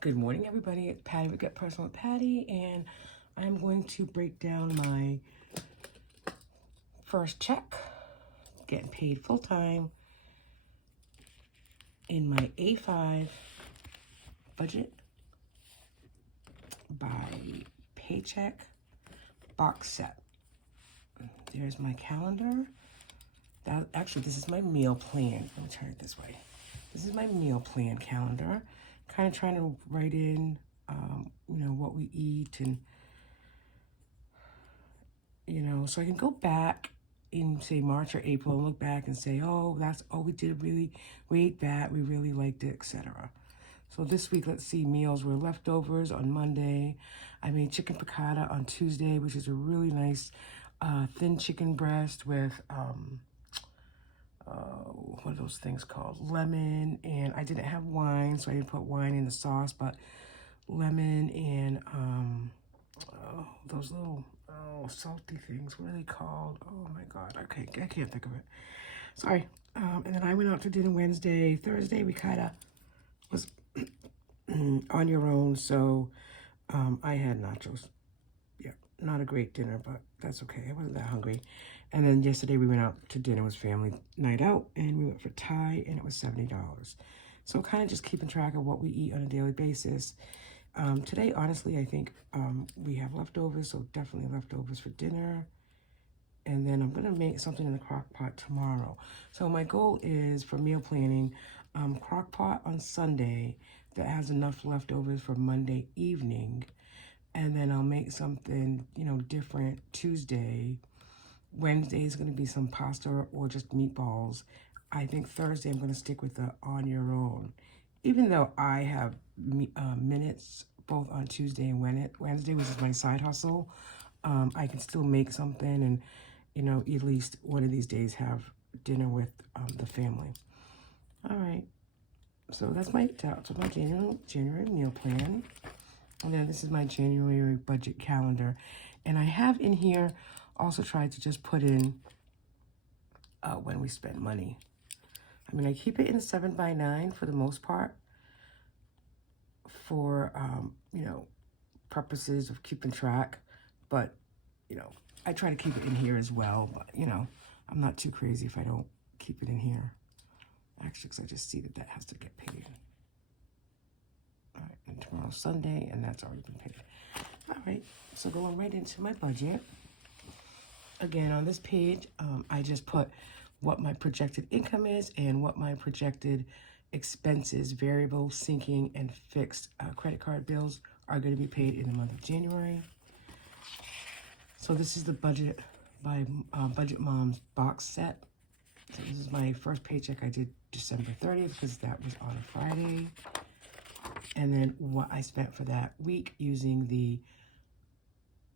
Good morning, everybody. It's Patty with Get Personal with Patty, and I'm going to break down my first check, getting paid full time in my A5 budget by Paycheck box set. There's my calendar. Actually, this is my meal plan. Let me turn it this way. This is my meal plan calendar. Kind of trying to write in, what we eat and, so I can go back in, say, March or April and look back and say, we ate that, we really liked it, etc. So this week, let's see, meals were leftovers on Monday. I made chicken piccata on Tuesday, which is a really nice thin chicken breast with, what are those things called? Lemon, and I didn't have wine, so I didn't put wine in the sauce, but lemon and those little salty things. What are they called? Oh my God, okay, I can't think of it. Sorry. And then I went out to dinner Wednesday. Thursday, we kind of was on your own, so I had nachos. Yeah, not a great dinner, but that's okay. I wasn't that hungry. And then yesterday we went out to dinner. It was family night out, and we went for Thai, and it was $70. So kind of just keeping track of what we eat on a daily basis. Today, honestly, I think we have leftovers, so definitely leftovers for dinner. And then I'm going to make something in the crock pot tomorrow. So my goal is for meal planning, crock pot on Sunday that has enough leftovers for Monday evening. And then I'll make something, different Tuesday. Wednesday is going to be some pasta or just meatballs. I think Thursday I'm going to stick with the on your own. Even though I have minutes both on Tuesday and Wednesday, which is my side hustle, I can still make something and, at least one of these days have dinner with the family. All right. So that's my January meal plan. And then this is my January budget calendar. And I have in here also tried to just put in when we spend money. I mean, I keep it in 7x9 for the most part for, purposes of keeping track. But, I try to keep it in here as well. But, I'm not too crazy if I don't keep it in here. Actually, because I just see that has to get paid. All right, and tomorrow's Sunday, and that's already been paid. All right, so going right into my budget. Again, on this page, I just put what my projected income is and what my projected expenses, variable, sinking, and fixed credit card bills are going to be paid in the month of January. So this is the budget by Budget Mom's box set. So this is my first paycheck. I did December 30th because that was on a Friday. And then what I spent for that week using the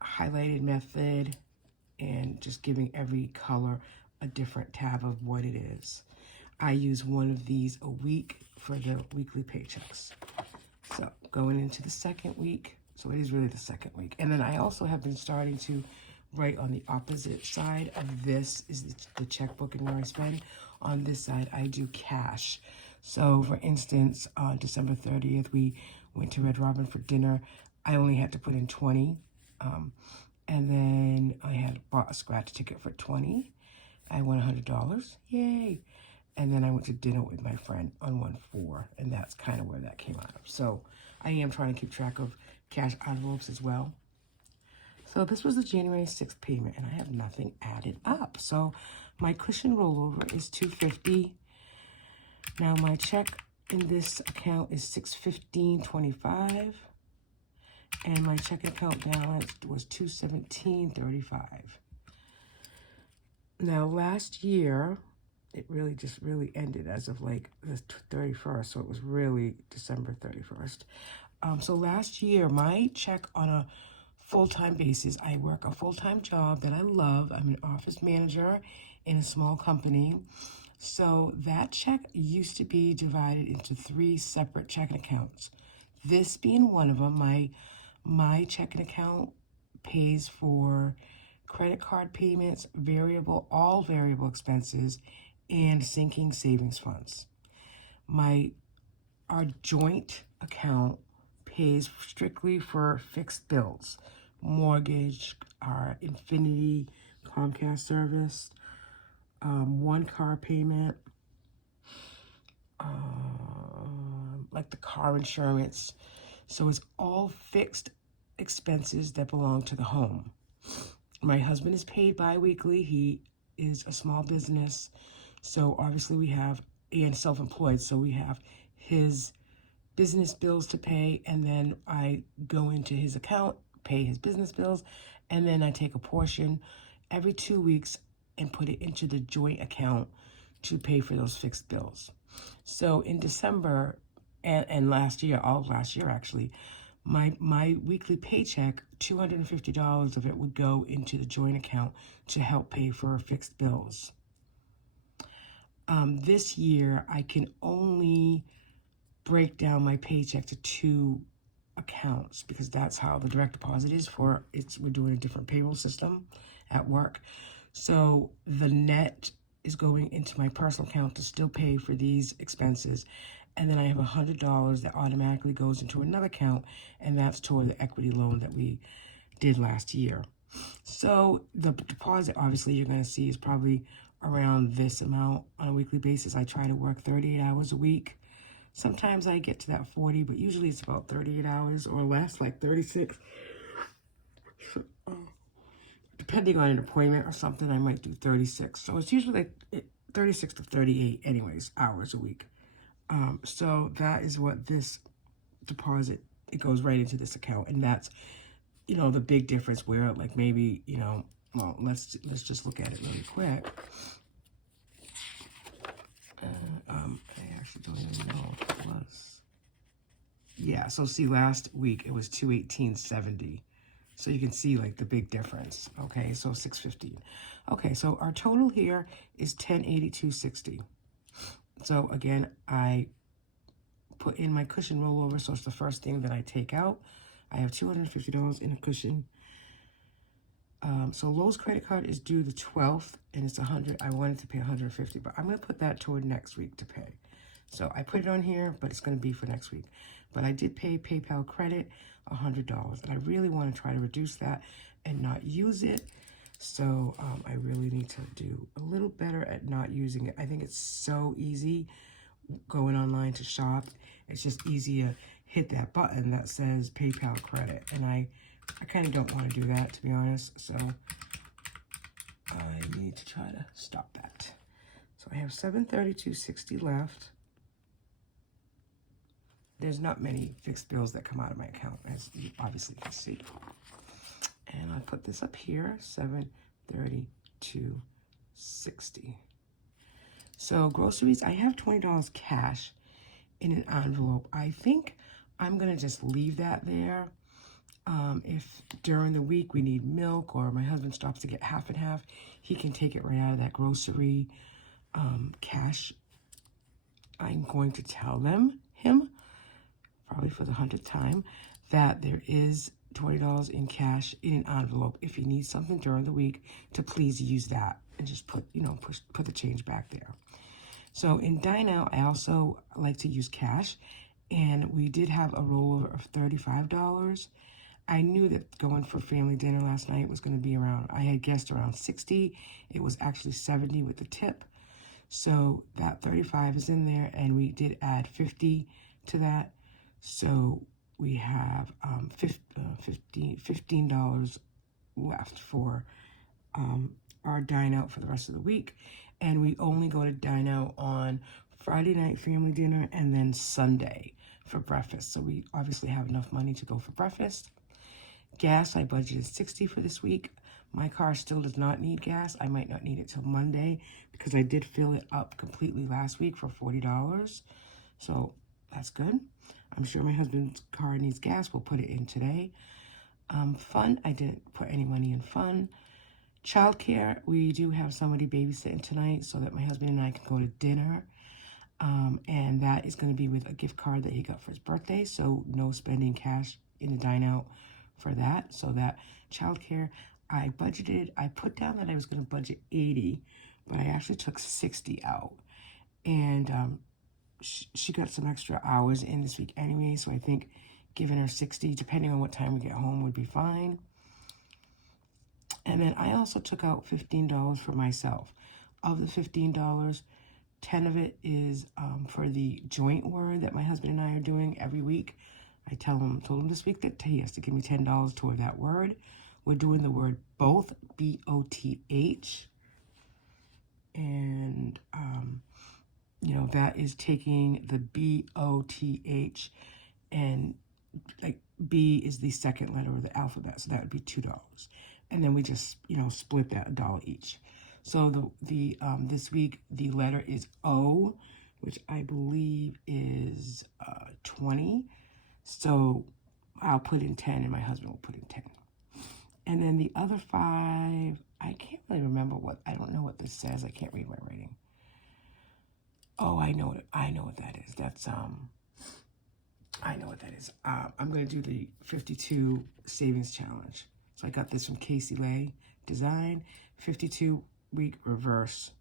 highlighted method and just giving every color a different tab of what it is. I use one of these a week for the weekly paychecks. So going into the second week, so it is really the second week. And then I also have been starting to write on the opposite side of this is the checkbook and where I spend. On this side, I do cash. So for instance, on December 30th, we went to Red Robin for dinner. I only had to put in 20. And then I had bought a scratch ticket for 20. I won $100. Yay. And then I went to dinner with my friend on 1/4, and that's kind of where that came out of. So I am trying to keep track of cash envelopes as well. So this was the January 6th payment, and I have nothing added up. So my cushion rollover is $250. Now my check in this account is $615.25. And my checking account balance was $217.35. Now last year, it really ended as of like the 31st, so it was really December 31st. So last year, my check on a full-time basis, I work a full-time job that I love. I'm an office manager in a small company. So that check used to be divided into 3 separate checking accounts. This being one of them, my checking account pays for credit card payments, all variable expenses, and sinking savings funds. Our joint account pays strictly for fixed bills, mortgage, our Infinity Comcast service, one car payment, like the car insurance. So it's all fixed expenses that belong to the home. My husband is paid bi-weekly. He is a small business. So obviously we have, and self-employed, so we have his business bills to pay, and then I go into his account, pay his business bills, and then I take a portion every 2 weeks and put it into the joint account to pay for those fixed bills. So in December and last year, all of last year actually, my weekly paycheck, $250 of it would go into the joint account to help pay for fixed bills. This year, I can only break down my paycheck to 2 accounts because that's how the direct deposit is for it's. We're doing a different payroll system at work. So the net is going into my personal account to still pay for these expenses. And then I have $100 that automatically goes into another account, and that's toward the equity loan that we did last year. So the deposit, obviously, you're going to see is probably around this amount on a weekly basis. I try to work 38 hours a week. Sometimes I get to that 40, but usually it's about 38 hours or less, like 36. Depending on an appointment or something, I might do 36. So it's usually like 36 to 38 anyways, hours a week. So that is what this deposit, it goes right into this account. And that's, the big difference where like maybe, well, let's just look at it really quick. I actually don't even know what it was. Yeah, so see, last week it was $218.70. So you can see like the big difference. Okay, so $615. Okay, so our total here is $1082.60. So again, I put in my cushion rollover, so it's the first thing that I take out. I have $250 in a cushion. So Lowe's credit card is due the 12th, and it's $100. I wanted to pay $150, but I'm going to put that toward next week to pay. So I put it on here, but it's going to be for next week. But I did pay PayPal credit $100, and I really want to try to reduce that and not use it. So I really need to do a little better at not using it. I think it's so easy going online to shop. It's just easy to hit that button that says PayPal credit, and I kind of don't want to do that, to be honest. So I need to try to stop that. So I have $732.60 left. There's not many fixed bills that come out of my account, as you obviously can see. And I put this up here, $732.60. So groceries, I have $20 cash in an envelope. I think I'm going to just leave that there. If during the week we need milk or my husband stops to get half and half, he can take it right out of that grocery cash. I'm going to tell him, probably for the 100th time, that there is $20 in cash in an envelope. If he needs something during the week, to please use that and just put the change back there. So in Dine Out, I also like to use cash, and we did have a rollover of $35. I knew that going for family dinner last night was going to be around, I had guessed around 60. It was actually 70 with the tip. So that 35 is in there, and we did add 50 to that. So we have $15 left for our Dine Out for the rest of the week. And we only go to Dine Out on Friday night family dinner and then Sunday for breakfast. So we obviously have enough money to go for breakfast. Gas, I budgeted $60 for this week. My car still does not need gas. I might not need it till Monday because I did fill it up completely last week for $40. So that's good. I'm sure my husband's car needs gas. We'll put it in today. Fun, I didn't put any money in fun. Childcare, we do have somebody babysitting tonight so that my husband and I can go to dinner. And that is going to be with a gift card that he got for his birthday. So no spending cash in the Dine Out for that. So that childcare, I put down that I was going to budget 80, but I actually took 60 out. And she got some extra hours in this week anyway, so I think giving her 60, depending on what time we get home, would be fine. And then I also took out $15 for myself. Of the $15, 10 of it is for the joint word that my husband and I are doing every week. I told him this week that he has to give me $10 toward that word. We're doing the word both, B-O-T-H. And, you know, that is taking the B-O-T-H, and like B is the second letter of the alphabet, so that would be $2. And then we just, you know, split that $1 each. So this week the letter is O, which I believe is 20. So I'll put in 10 and my husband will put in 10. And then the other 5, I can't really remember I don't know what this says. I can't read my writing. Oh, I know what that is. I know what that is. I'm going to do the 52 savings challenge. So I got this from Casey Lay Design, 52-week reverse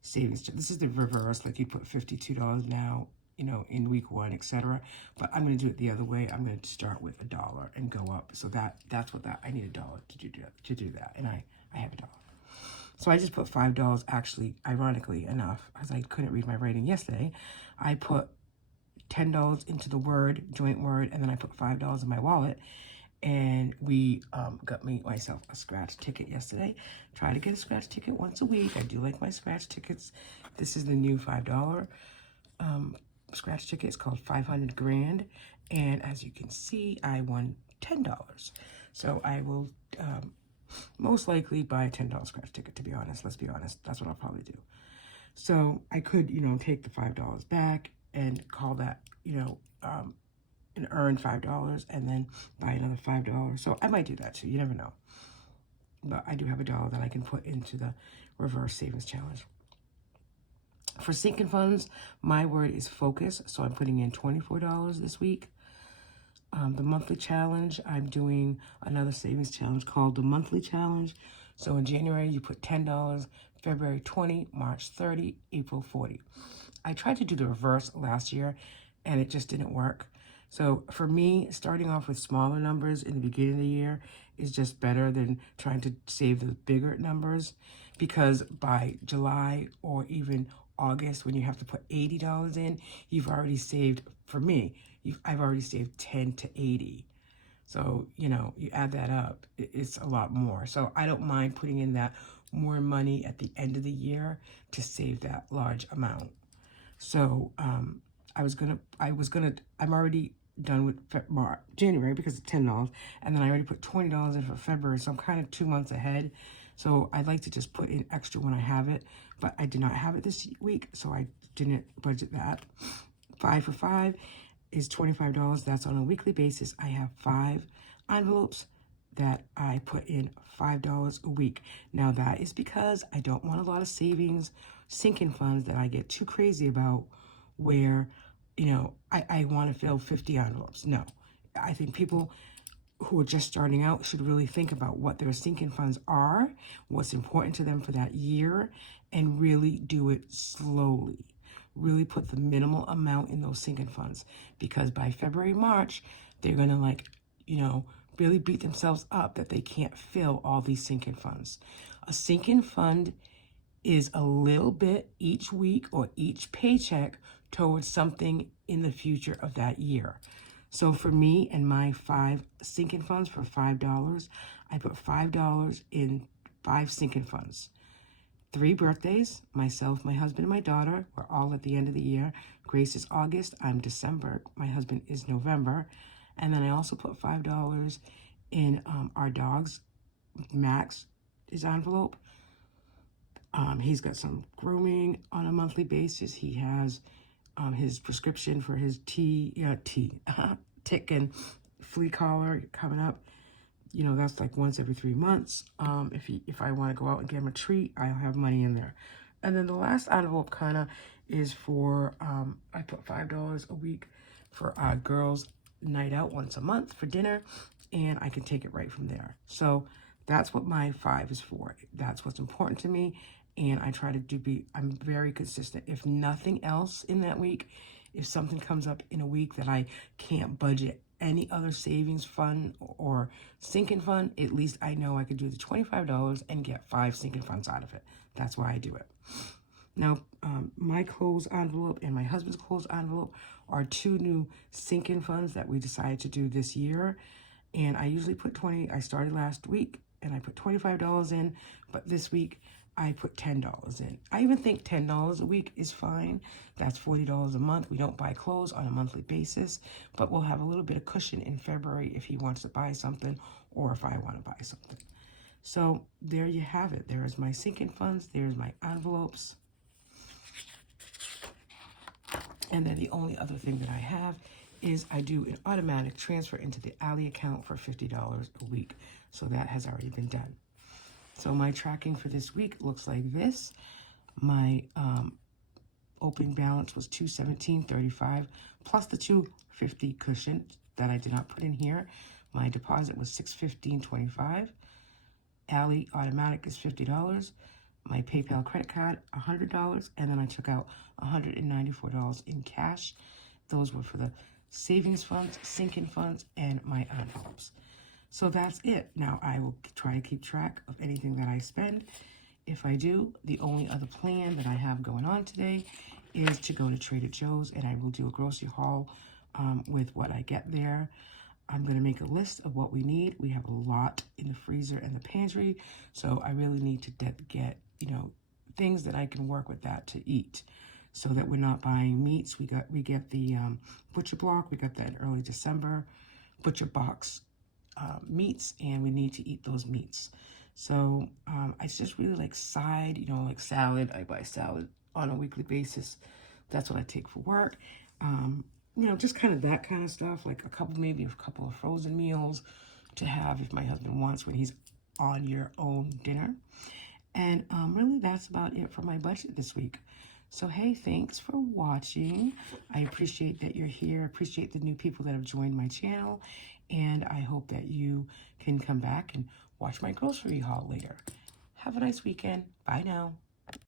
savings. This is the reverse, like you put $52 now, you know, in week 1, etc. But I'm going to do it the other way. I'm going to start with $1 and go up. So that's what I need $1 to do that, and I have $1. So I just put $5. Actually, ironically enough, as I couldn't read my writing yesterday, I put $10 into the word, joint word, and then I put $5 in my wallet. And we got myself a scratch ticket yesterday. Try to get a scratch ticket once a week. I do like my scratch tickets. This is the new $5 scratch ticket. It's called 500 grand. And as you can see, I won $10. So I will most likely buy a $10 scratch ticket, to be honest. Let's be honest. That's what I'll probably do. So I could, you know, take the $5 back and call that, you know, and earn $5 and then buy another $5. So I might do that too. You never know. But I do have $1 that I can put into the reverse savings challenge. For sinking funds, my word is focus. So I'm putting in $24 this week. The monthly challenge, I'm doing another savings challenge called the monthly challenge. So in January, you put $10, February 20, March 30, April 40. I tried to do the reverse last year and it just didn't work. So for me, starting off with smaller numbers in the beginning of the year is just better than trying to save the bigger numbers, because by July or even August, when you have to put $80 in, you've already saved, for me, I've already saved 10 to 80. So, you know, you add that up, it's a lot more. So I don't mind putting in that more money at the end of the year to save that large amount. So I'm already done with January because it's $10, and then I already put $20 in for February, so I'm kind of 2 months ahead. So I'd like to just put in extra when I have it, but I did not have it this week, so I didn't budget that. 5 for 5 is $25. That's on a weekly basis. I have 5 envelopes that I put in $5 a week. Now that is because I don't want a lot of savings, sinking funds that I get too crazy about, where, you know, I want to fill 50 envelopes. No, I think people who are just starting out should really think about what their sinking funds are, what's important to them for that year, and really do it slowly. Really put the minimal amount in those sinking funds, because by February, March, they're going to, like, you know, really beat themselves up that they can't fill all these sinking funds. A sinking fund is a little bit each week or each paycheck towards something in the future of that year. So for me and my 5 sinking funds for $5, I put $5 in 5 sinking funds. 3 birthdays, myself, my husband, and my daughter, we're all at the end of the year. Grace is August, I'm December, my husband is November. And then I also put $5 in our dog's, Max, his envelope. He's got some grooming on a monthly basis. He has his prescription for his tick and flea collar coming up. You know, that's like once every 3 months. If I want to go out and get him a treat, I'll have money in there. And then the last envelope kind of is for, I put $5 a week for our girls' night out once a month for dinner, and I can take it right from there. So that's what my 5 is for. That's what's important to me, and I try to I'm very consistent. If nothing else in that week, if something comes up in a week that I can't budget any other savings fund or sinking fund, at least I know I could do the $25 and get 5 sinking funds out of it. That's why I do it. Now, my closed envelope and my husband's closed envelope are 2 new sinking funds that we decided to do this year. And I usually put I started last week and I put $25 in, but this week I put $10 in. I even think $10 a week is fine. That's $40 a month. We don't buy clothes on a monthly basis, but we'll have a little bit of cushion in February if he wants to buy something or if I want to buy something. So there you have it. There is my sinking funds. There's my envelopes. And then the only other thing that I have is I do an automatic transfer into the Ally account for $50 a week. So that has already been done. So my tracking for this week looks like this. My opening balance was $217.35 plus the $250 cushion that I did not put in here. My deposit was $615.25. Ally automatic is $50. My PayPal credit card, $100, and then I took out $194 in cash. Those were for the savings funds, sinking funds, and my envelopes. So that's it. Now I will try to keep track of anything that I spend. If I do, the only other plan that I have going on today is to go to Trader Joe's, and I will do a grocery haul with what I get there. I'm going to make a list of what we need. We have a lot in the freezer and the pantry, so I really need to get, things that I can work with that to eat, so that we're not buying meats. We get the butcher block. We got that in early December, butcher box meats, and we need to eat those meats. So I just really like like salad. I buy salad on a weekly basis. That's what I take for work. Just kind of that kind of stuff, like maybe a couple of frozen meals to have if my husband wants when he's on your own dinner. And really that's about it for my budget this week. So, hey, thanks for watching. I appreciate that you're here. I appreciate the new people that have joined my channel. And I hope that you can come back and watch my grocery haul later. Have a nice weekend. Bye now.